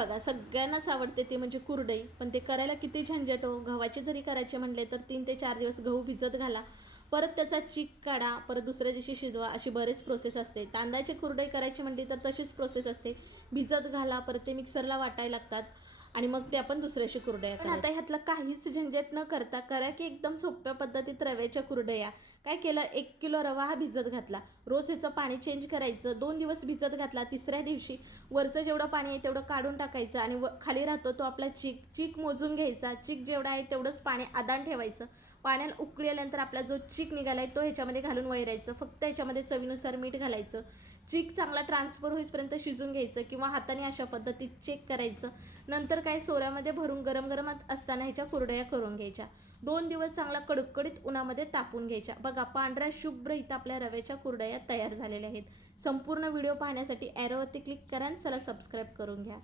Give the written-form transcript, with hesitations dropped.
बघा, सगळ्यांनाच आवडते ते म्हणजे कुरडई, पण ते करायला किती झंझट हो. गव्हाचे जरी करायचे म्हणले तर 3 ते 4 दिवस गहू भिजत घाला, परत त्याचा चीक काढा, परत दुसऱ्या दिवशी शिजवा, अशी बरेच प्रोसेस असते. तांदळाची कुरडई करायची म्हटली तर तशीच प्रोसेस असते. भिजत घाला, परत ते मिक्सरला वाटायला लागतात आणि मग ते आपण दुसऱ्याशी कुरडया करायच्या. पण आता ह्यातलं काहीच झंझट न करता करा की एकदम सोप्या पद्धतीत रव्याच्या कुरडया. काय केलं, 1 किलो रवा हा भिजत घातला. रोज ह्याचं पाणी चेंज करायचं. 2 दिवस भिजत घातला. तिसऱ्या दिवशी वरचं जेवढं पाणी आहे तेवढं काढून टाकायचं आणि खाली राहतो तो आपला चीक. चीक मोजून घ्यायचा. चीक जेवढा आहे तेवढंच पाणी आदान ठेवायचं. पाण्याला उकळी आल्यानंतर आपला जो चीक निघाला आहे तो ह्याच्यामध्ये घालून वैरायचं. फक्त ह्याच्यामध्ये चवीनुसार मीठ घालायचं. चीक चांगला ट्रान्सफर होईपर्यंत शिजून घ्यायचं किंवा हाताने अशा पद्धतीत चेक करायचं. नंतर काय सोऱ्यामध्ये भरून गरम गरम असताना ह्याच्या कुरडया करून घ्यायच्या. 2 दिवस चांगला कडकडीत उन्हामध्ये तापून घ्यायच्या. बघा, पांढऱ्या शुभ्र इथं आपल्या रव्याच्या कुरडया तयार झालेल्या आहेत. संपूर्ण व्हिडिओ पाहण्यासाठी ॲरोवरती क्लिक करा आणि चला सबस्क्राईब करून घ्या.